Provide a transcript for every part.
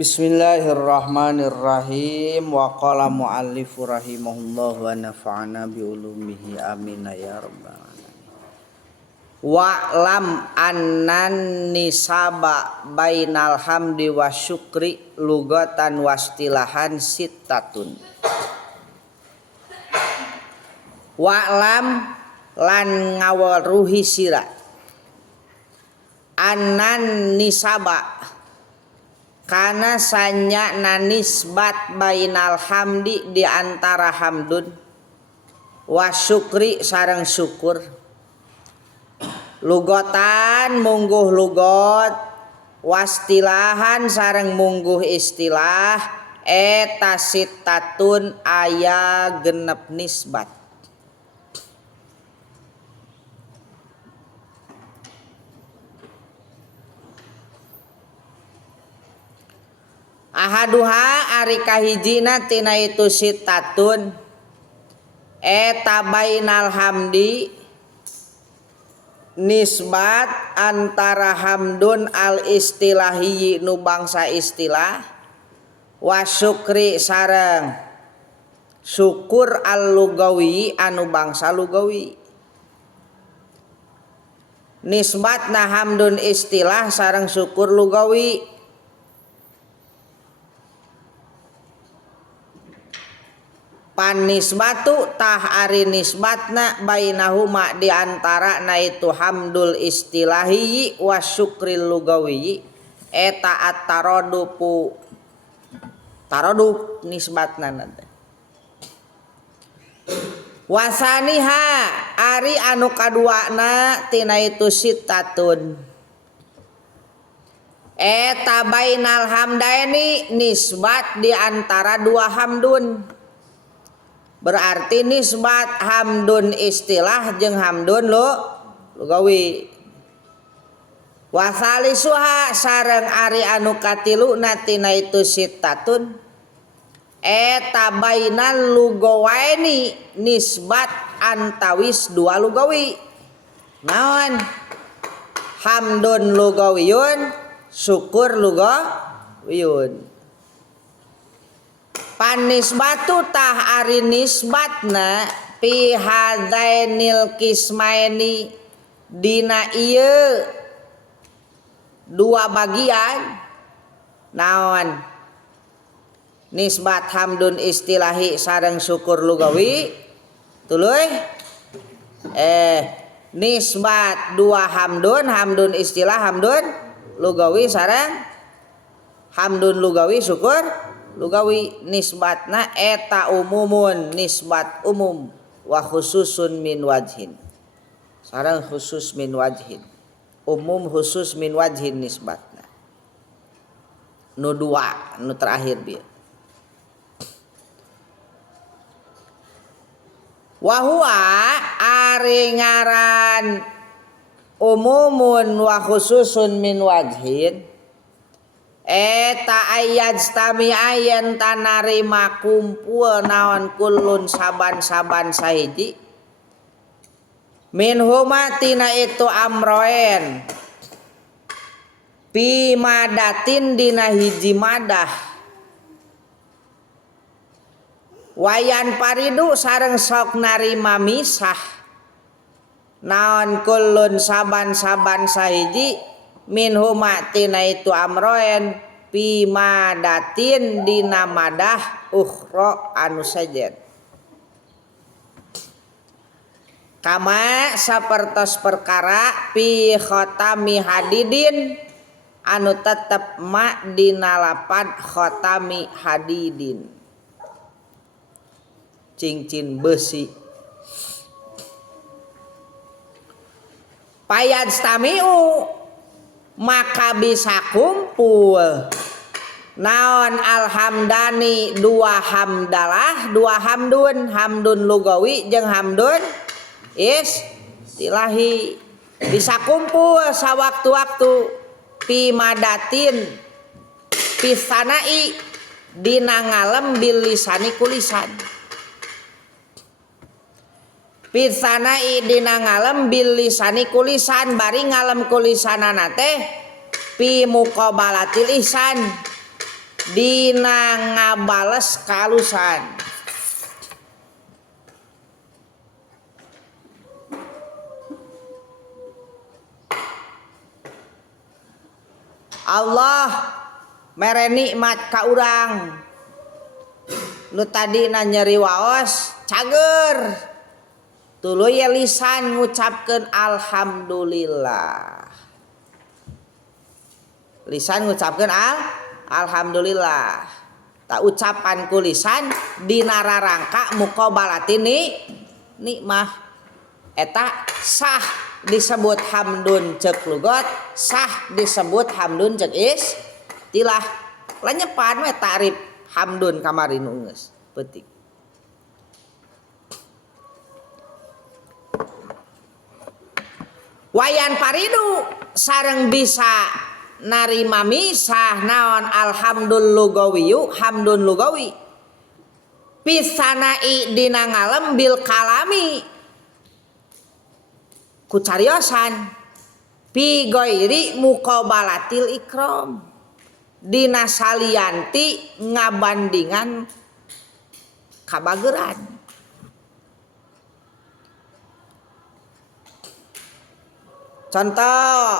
Bismillahirrahmanirrahim. Wa qala muallifu rahimahullah wa nafa'ana bi ulumihi amin ya rabbal alamin. Wa lam annan nisaba bainal hamdi wa syukri lugatan wastilahan sittatun. Wa lam lan ngaweruhi sira annan nisaba kana sanya nanisbat bainal hamdi di antara hamdun wa syukri sareng syukur lugotan mungguh lugot wastilahan sareng mungguh istilah eta sittatun aya genep nisbat. Ahaduha ari kahijina tina itu sittatun eta bainal hamdi nisbat antara hamdun al istilahi nu bangsa istilah wa syukri sareng syukur al lugawi anu bangsa lugawi. Nisbatna hamdun istilah sareng syukur lugawi. Panisbatu tah ari nisbatna bainahuma diantara na itu hamdul istilahi wa syukril lugawi eta at-taradupu taradub nisbatna nanti. Wasaniha ari anu kaduana tina itu sittatun eta bainal hamdaini nisbat diantara dua hamdun. Berarti nisbat hamdun istilah jeung hamdun lugawi. Wasalisuha sareng ari anu katiluna tina itu sittatun eta bainal lugawaini nisbat antawis dua lugawi. Naon? Hamdun lugawiyun, syukur lugawiyun. Panisbatu tah ari nisbatna fi hadainil kismaini dina ieu dua bagian. Naon? Nisbat hamdun istilahi sareng syukur lugawi tuluy nisbat dua hamdun istilah hamdun lugawi sareng hamdun lugawi syukur lugawi. Nisbatna eta umumun nisbat umum wa khususun min wajhin sareng khusus min wajhin umum khusus min wajhin nisbatna nu dua nu terakhir bieu. Wa huwa ari ngaran umumun wa khususun min wajhin eta ayajtami ayen tanarima kumpul naon kullun saban-saban sahiji minhuma tina itu amroen pi madatin dina hiji madah wayan paridu sareng sok narima misah naon kullun saban-saban sahiji minhuma tina itu amroen pi madatin dina madah ukhra anu sajen kama sapertos perkara pi khotami hadidin anu tetep ma dina lapad khotami hadidin cincin besi. Payajtamiu maka bisa kumpul naon alhamdani dua hamdalah dua hamdun lugawi jeung hamdun istilahi bisa kumpul sawaktu-waktu pi madatin pisanai dina ngalem bil lisani kulisan Pisanai dina ngalem bil lisani kulisan bari ngalem kulisanana teh pi muqabalatil ihsan dina ngabales kalusan. Allah mere nikmat ka urang nu tadi na nyeri waos cager tuluy lisan ngucapkeun alhamdulillah. Lisan ngucapkeun alhamdulillah. Tak ucapan ku lisan dina rarangka muqabalatin nikmah eta sah disebut hamdun cek lugot, sah disebut hamdun cek istilah. Lanyepan we takrif hamdun kamari nu geus peuting. Wayan paridu sareng bisa narima misah naon alhamdul lugawiyu hamdun lugawi pisanai dina ngalem bil kalami kucariosan pi goiri muqabalatil ikram dina salianti ngabandingan kabageran. Contoh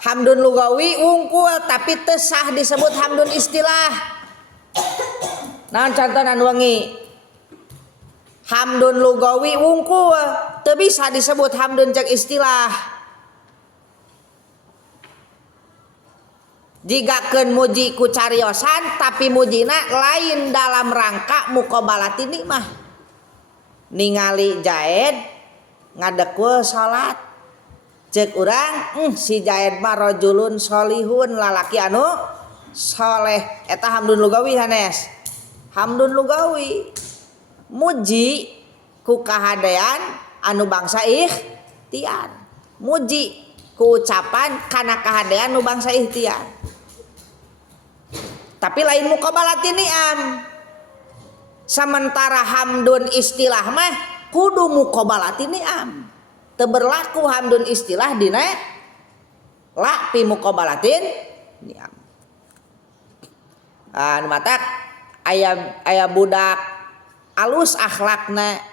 hamdun lugawi unggul tapi teu sah disebut hamdun istilah. Naon contohna nu wengi? Hamdun lugawi unggul teu bisa disebut hamdun cek istilah. Jigakeun muji ku cariosan tapi mujina lain dalam rangka muqabalatin nikmah. Ningali Jaed ngadekul salat cek urang si Jaed mah rajulun solihun lalaki anu soleh eta hamdun lugawi hanes. Hamdun lugawi muji ku kahadean anu bangsa ikhtiar, muji ku ucapan kana kahadean anu bangsa ikhtiar. Tapi lain muqabalatin ni'am. Sementara hamdun istilah mah kudu muqabalatin ni'am. Teu berlaku hamdun istilah dina la pi muqabalatin ni'am. Anu matak aya budak alus akhlakna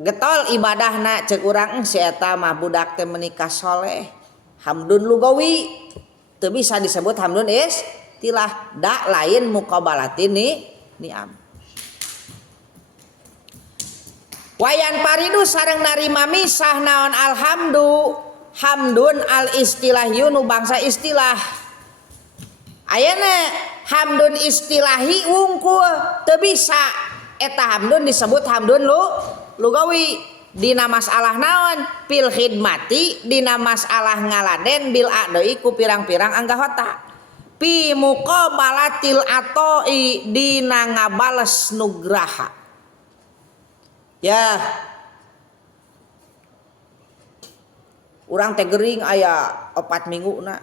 getol ibadahna cek urang si eta mah budak teh menikah soleh hamdun lugawi teu bisa disebut hamdun istilah da lain muqabalatin ni'am. Wayan paridu sareng narima misah naon hamdun al istilahi nu bangsa istilah. Ayana hamdun istilahi wungkul teu bisa eta hamdun disebut hamdun lugawi dina masalah naon fil khidmati dina masalah ngaladen bil adoi ku pirang-pirang anggahota pi muqabalatil atoi dina ngabales nugraha. Ya urang teh gering aya 4 mingguna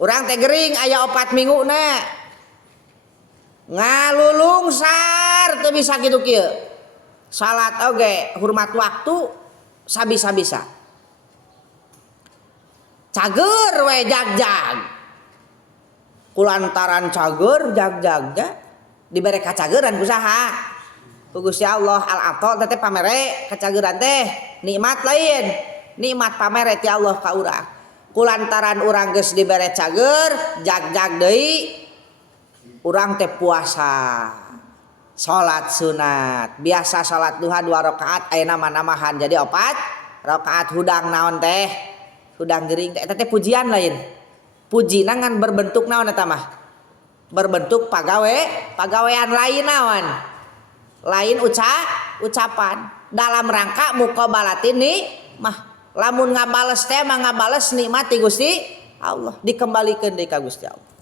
urang teh gering aya 4 mingguna ngalulungsar teu bisa kitu kieu. Salat oge hormat waktu sabisa-bisa. Cager we jag-jag. Kulantaran cager jag-jagja dibere kacageran kusaha? Ku Gusti Allah al-ato teh pamere kacageran teh nikmat lain. Nikmat pamere ti Allah ka urang. Kulantaran urang geus dibere cager jag-jag deui urang teh puasa. Salat sunat. Biasa salat duha 2 rakaat aya nama-namahan jadi 4 rakaat hudang naon teh? Hudang gering teh eta teh pujian lain. Pujina ngan berbentuk naon eta mah? Berbentuk pagawean lain naon? Lain ucapan dalam rangka muqabalatin mah lamun ngabales teh mah ngabales nikmat ti Gusti Allah dikembalikeun deui ka Gusti Allah.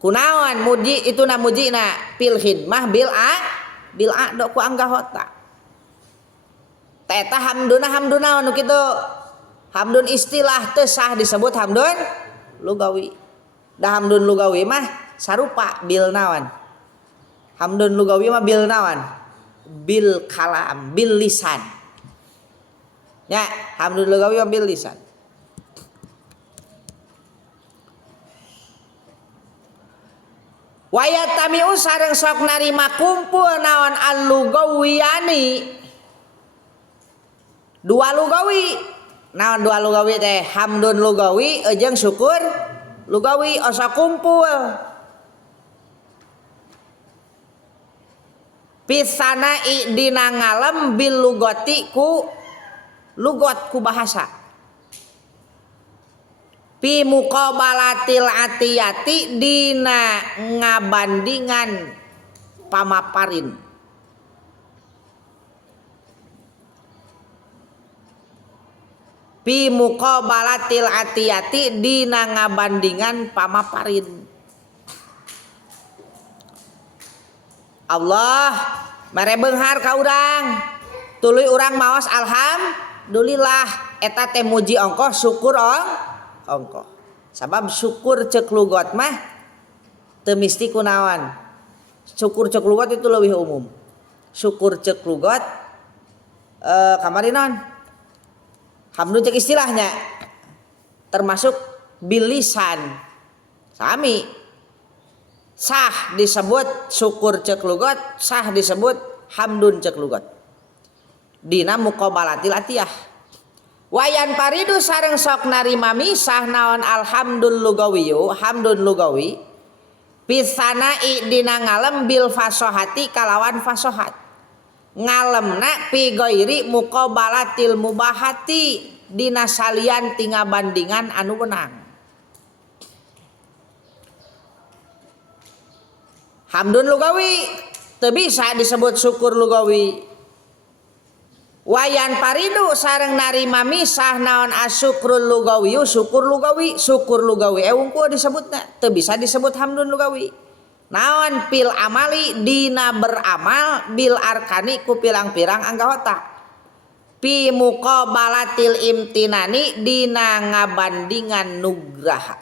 Kunaon muji itu na mujina fil khidmah bil do ku anggahota. Eta hamduna anu kitu. Hamdun istilah teu sah disebut hamdun lugawi. Da hamdun lugawi mah sarupa bil naon? Hamdun lugawi mah bil naon? bil kalam bil lisan. Ya, hamdun lugawi bil lisan. Wayatamiu sareng sok narima kumpul naon al-lugawiyani. Dua lugawi. Naon dua lugawi teh? Hamdun lugawi jeung syukur lugawi osa kumpul. Pisana dina ngalem bil lugati ku lugot ku bahasa. Pi muqabalatil atiyati dina ngabandingan pamaparin. Pi muqabalatil atiyati dina ngabandingan pamaparin. Allah mere beunghar ka urang. Tuluy urang maos alhamdulillah eta teh muji ongkoh syukur ongkoh. Sabab syukur cek lugot mah teu misti kunaon. Syukur cek lugot itu leuwih umum. Syukur cek lugot kamari naon? Hamdun cek istilahnya termasuk bilisan. Sami sah disebut syukur cek lugot, sah disebut hamdun cek lugot. Dina muqabalatil atiyah. Wayan paridu sareng sok narima misah naon alhamdul lugawiyu, hamdun lugawi. Pisana'i dina ngalem bil fasohati kalawan fasohat. Ngalemna pi ghairi muqabalatil mubahati dina salian tinga bandingan anu benang. Hamdun lugawi teu bisa disebut syukur lugawi. Wayan paridu sareng narima misah naon asyukrul lugawi syukur lugawi wungkul disebutna teu bisa disebut hamdun lugawi. Naon pil amali dina beramal bil arkani ku pirang-pirang anggota. Pi muqabalatil imtinani dina ngabandingan nugraha.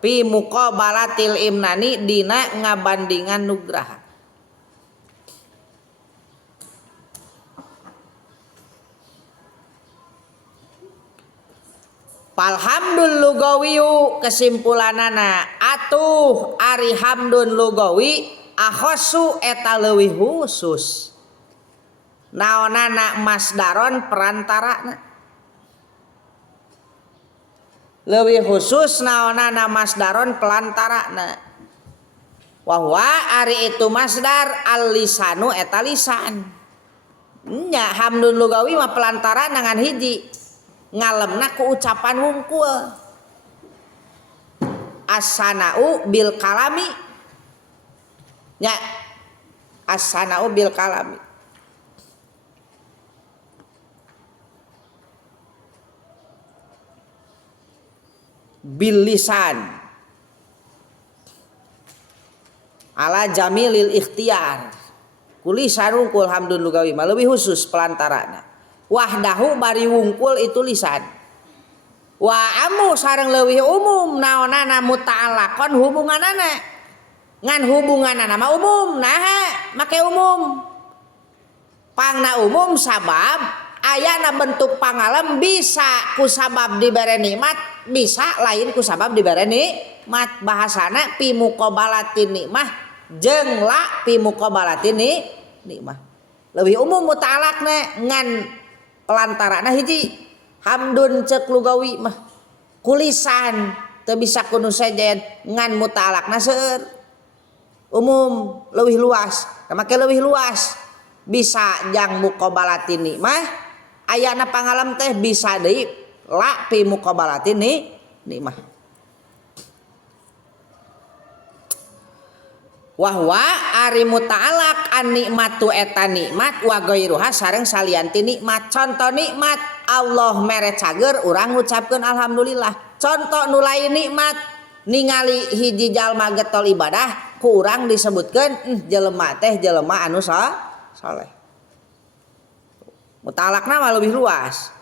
Pi muqabalatil imnani dina ngabandingan nugraha. Palhamdul lugawiyu kesimpulanana atuh ari hamdun lugawi akhosu eta leuwih khusus. Naonana masdaron perantarana. Leuwih khusus naonana masdaron pelantarana. Wahwa ari itu masdar al-lisanu eta lisan. Nya hamdun lugawi mah pelantarana ngan hiji. Ngalemna ku ucapan wungkul. As-sana'u bil kalami. Nya as-sana'u bil kalami. Bil lisan ala jamilil ikhtiyar kulisan wungkul hamdun lugawi mah leuwih khusus pelantarana. Wahdahu bari wungkul itu lisan. Wa amu sareng leuwih umum naonana muta'allaqon hubunganana. Ngan hubunganana mah umum, nah make umum. Pangna umum sabab ayana bentuk pangalem bisa ku sabab dibere nikmat, bisa lain ku sabab dibere nikmat. Bahasana pi muqabalatin nikmah jeung la pi muqabalatin nikmah. Leuwih umum muta'allaqna ngan pelantarana hiji hamdun cek lugawi mah kulisan teu bisa kudu sejen ngan muta'allaqna seueur umum leuwih luas. Make leuwih luas bisa jang muqabalatin nikmah ayana pangalem teh bisa deui la pi muqabalatin nikmah. Wahwa ari muta'allaq an nikmatu eta nikmat wa ghairuha sareng salianti nikmat. Contoh nikmat Allah mere cager urang ngucapkeun alhamdulillah. Contoh nu lain nikmat ningali hiji jalma getol ibadah ku urang disebutkeun jelema teh jelema anu saleh. Muta'allaqna mah leuwih luas.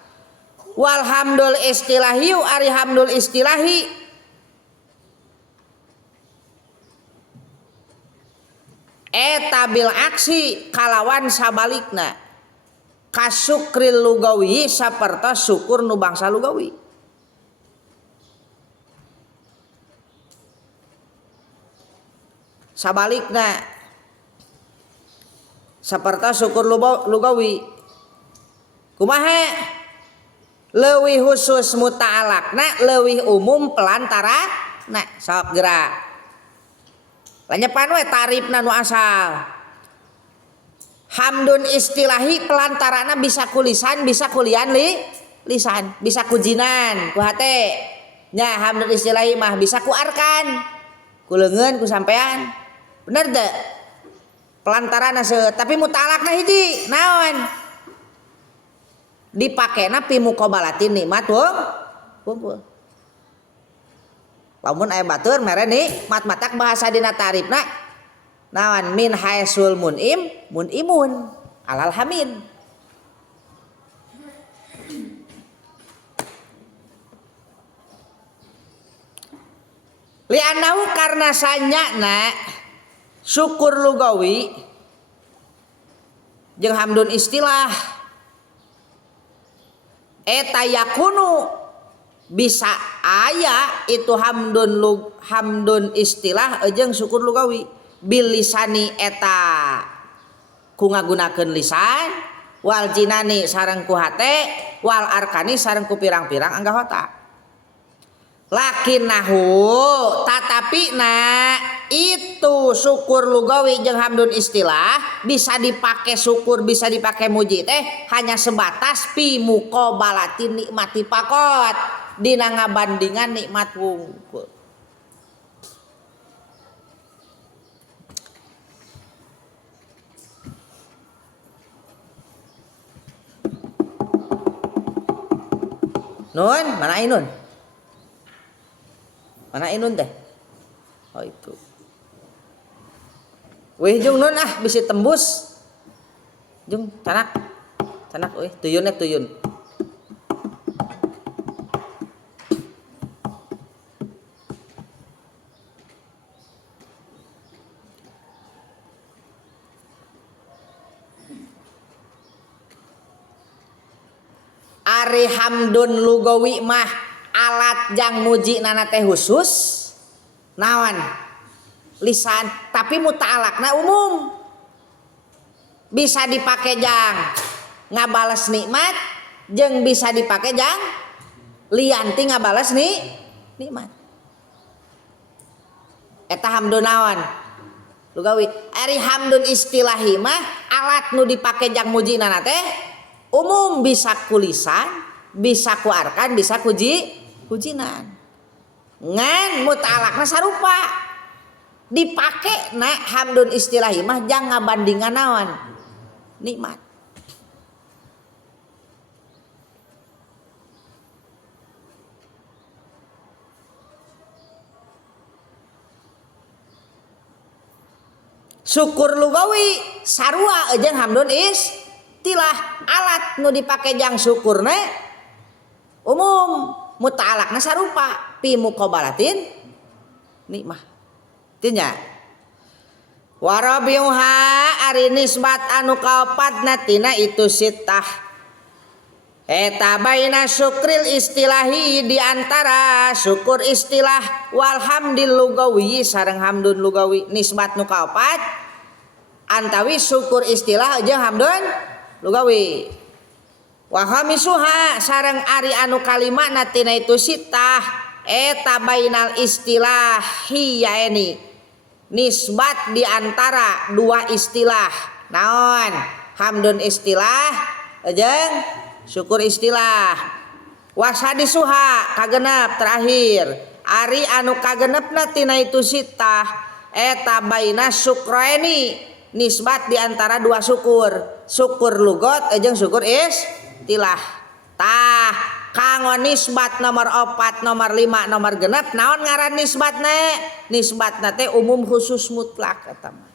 Walhamdul istilahi ari hamdul istilahi eta bil aksi kalawan sabalikna kasukril lugawi sapertos syukur nu bangsa lugawi. Sabalikna sapertos syukur lugawi kumaha leuwih khusus muta'alaqna leuwih umum pelantarana sok gerak lanyepan we tarifna nu asal hamdun istilahi pelantarana bisa ku lisan bisa ku lisan bisa ku jinan ku hate nya hamdun istilahi mah bisa ku arkan ku leungeun ku sampean bener teu pelantarana tapi muta'alaqna hiji naon dipakena pi muqabalatin nikmat wong lamun aya batur mere nikmat matak bahasa dina tarifna naon min haisul munimun alal hamid li'annahu karna sanyana syukur lugawi jeung hamdun istilah eta yakunu bisa aya itu hamdun istilah jeung syukur lugawi bil lisani eta ku ngagunakeun lisan wal jinani sareng ku hate wal arkani sareng ku pirang-pirang anggota lakinnahu tatapina itu syukur lugawi jeung hamdun istilah bisa dipake syukur bisa dipake muji teh hanya sebatas pi muqabalatin nikmati pakot dina ngabandingan nikmat wungkul nun mana inun mana inun teh oh itu weh jeung nun bisa tembus jeung tanak weh tuyun ari hamdun lugawi mah alat jang muji nana teh khusus nawan lisan tapi muta'alaqna umum bisa dipake jang ngabales nikmat jeung bisa dipake jang lianti ngabales nikmat eta hamdun nawan lugawi ari hamdun istilahi mah alat nu dipake jang muji nana teh umum bisa ku lisan bisa ku arkan bisa ku jinan ngan muta'alaqna sarupa dipake na hamdun istilahi mah jang ngabandingan naon nikmat syukur lugawi sarua jeung hamdun istilah alat nu dipake jang syukurna umum muta'alaqna sarupa pi muqabalatin nikmah tinya warabiuha ari nisbat anu kaopat tina itu sittah eta baina syukril istilahi di antara syukur istilah wal hamdil lugawi sareng hamdun lugawi nisbat nu kaopat antawi syukur istilah jeung hamdun lugawi wa khamisuha sareng ari anu kalimatna tina itu sittah eta bainal istilahi yaeni nisbat di antara dua istilah naon hamdun istilah jeung syukur istilah wasadisuha kagenep terakhir ari anu kagenepna tina itu sittah eta baina syukraini nisbat di antara dua syukur lugot jeung syukur istilah tah kanggo nisbat nomor 4 nomor 5 nomor genep naon ngaran nisbatna teh umum khusus mutlak eta mah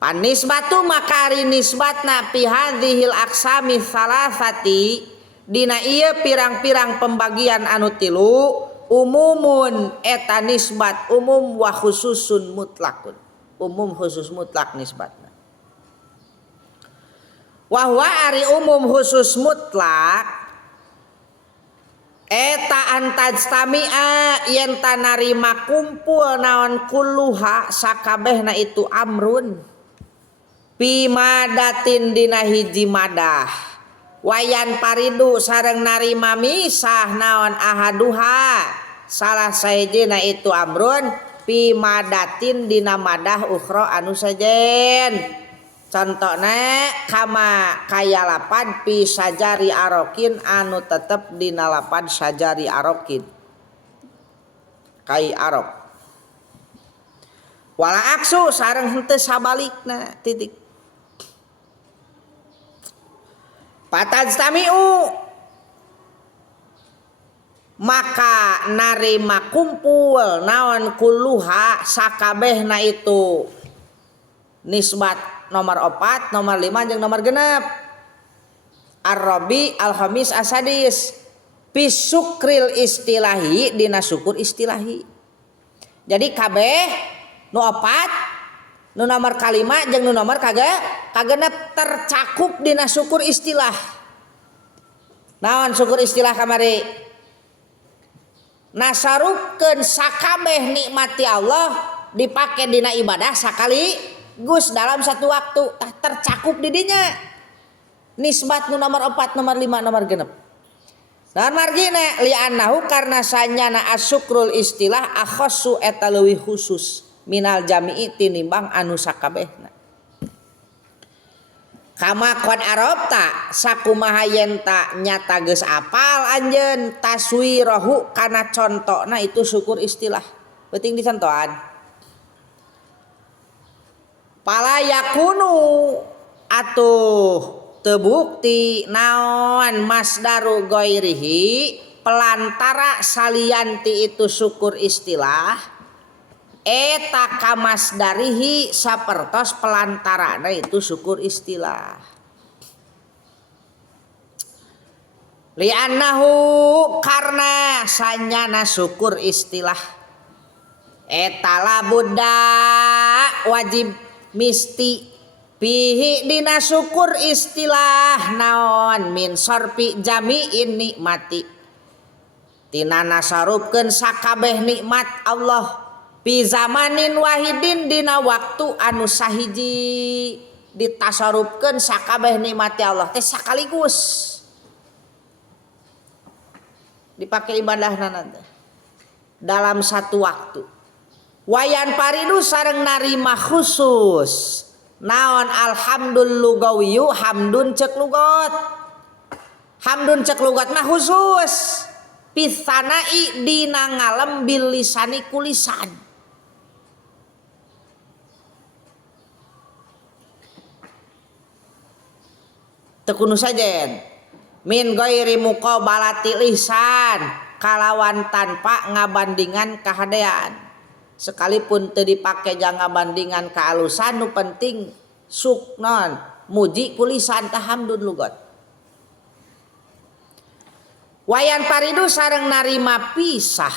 panisbatu makari nisbatna fi hadhil aqsami salasati dina ieu pirang-pirang pembagian anu tilu umumun eta nisbat umum wa khususun mutlakun umum khusus mutlak nisbatna. Wahwa ari umum khusus mutlak eta antajtami'a yen tanarima kumpul naon kulluha sakabehna itu amrun bimadatin dina hiji madah wayan paridu sareng narima misah naon ahaduha salah saejina itu amrun bimadatin dina madah ukhra anu sajen. Contohna kama kaya lapad pi sajari arokin anu tetep dina lapad sajari arokin kai arok wala aksu sareng henteu sabalikna titik patajtamiu maka narima kumpul naon kulluha sakabehna itu nisbat nomor 4, nomor 5 jeung nomor 6. Ar-Rabi al-Khamis as-Sadis bisukril istilahi dina syukur istilahi. Jadi kabeh nu 4, nu nomor kalima jeung nu nomor kagenep tercakup dina syukur istilah. Naon syukur istilah kamari? Nasarupkeun sakabeh nikmati Allah dipake dina ibadah sakali gus dalam satu waktu tercakup di dinya nisbat nu nomor 4 nomor 5 nomor 6 dan margina li'annahu karena sanyana asyukrul istilah akhassu eta leuwih khusus minal jami'i tinimbang anu sakabehna kama qad arabta sakumaha yen ta nyata geus apal anjeun taswirahu kana contona itu syukur istilah penting dicontohan. Pala yakunu atuh tebukti naon masdaru goirihi pelantara salianti itu syukur istilah eta kamasdarihi sapertos pelantarana itu syukur istilah li'annahu karena sanyana syukur istilah eta labudda wajib misti pihi dina syukur istilah naon min sorpi jami'in nikmati tina nasarupkeun sakabeh nikmat Allah pi zamanin wahidin dina waktu anu sahiji ditasarupkeun sakabeh nikmati Allah teh sakaligus dipake ibadahna nanti dalam satu waktu. Wayan paridu sareng narima khusus naon alhamdul lugawiyu hamdun cek lugot mah khusus pisanai dina ngalem bil lisani kulisan tekunu sajen min ghairi muqabalati lisan kalawan tanpa ngabandingan kahadean sekalipun teu dipake jangka bandingan kealusan nu penting suknon muji kulisan tahamdun lugot wayan paridu sareng narima pisah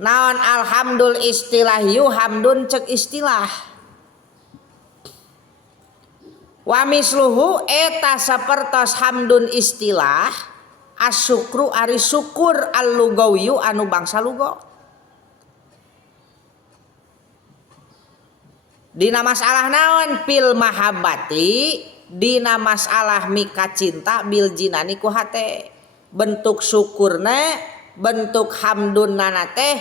naon alhamdul istilah yu hamdun cek istilah wa misluhu eta sapertos hamdun istilah asyukru ari syukur al-lugawiyu anu bangsa lugo dina masalah naon pil mahabbati dina masalah mika cinta bil jinani ku hate bentuk syukurna bentuk hamdunna teh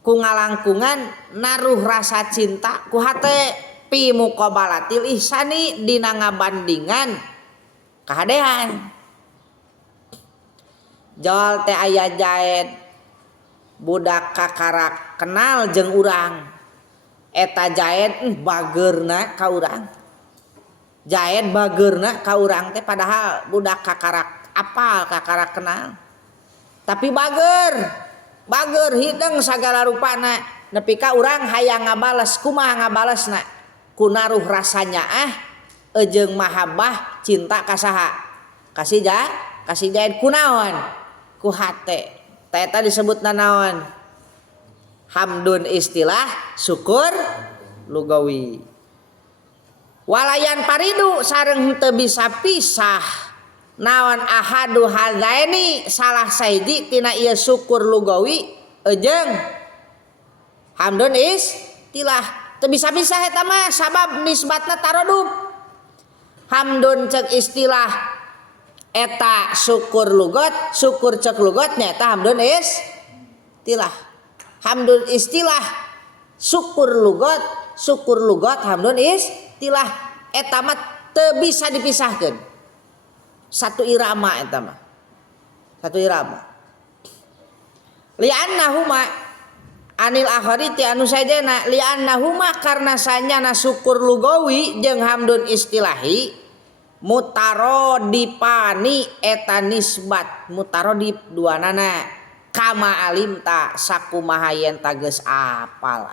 ku ngalangkungan naruh rasa cinta ku hate pi muqabalatil ihsani dina ngabandingan kahadean jol teh aya jaed budak kakarak kenal jeung urang eta jaed bageurna ka urang jaed bageurna ka urang teh padahal budak kakarak apal kakarak kenal tapi bager hideng sagala rupana nepi ka urang hayang ngabales kumaha ngabalesna ku naruh rasanya jeung mahabbah cinta ka saha kasih jaed kunaon ku hate eta disebutna naon Hamdun istilah, syukur lugawi. Walayan paridu sareng teu bisa pisah naon ahadu hadaini salah saiji tina ieu syukur lugawi jeung hamdun istilah teu bisa pisah eta mah sabab nisbatna tarodub. Hamdun cek istilah eta syukur lugot, syukur cek lugot nyata hamdun istilah. Hamdun istilah syukur lugot hamdun istilah eta mah teu bisa dipisahkeun. Satu irama eta mah. Satu irama. Li'annahuma anil akhari ti anu sajana li'annahuma karna sanyana syukur lugawi jeung hamdun istilahi mutarodipani eta nisbat mutarodip duanana kama alimta sakumaha yen ta geus apal.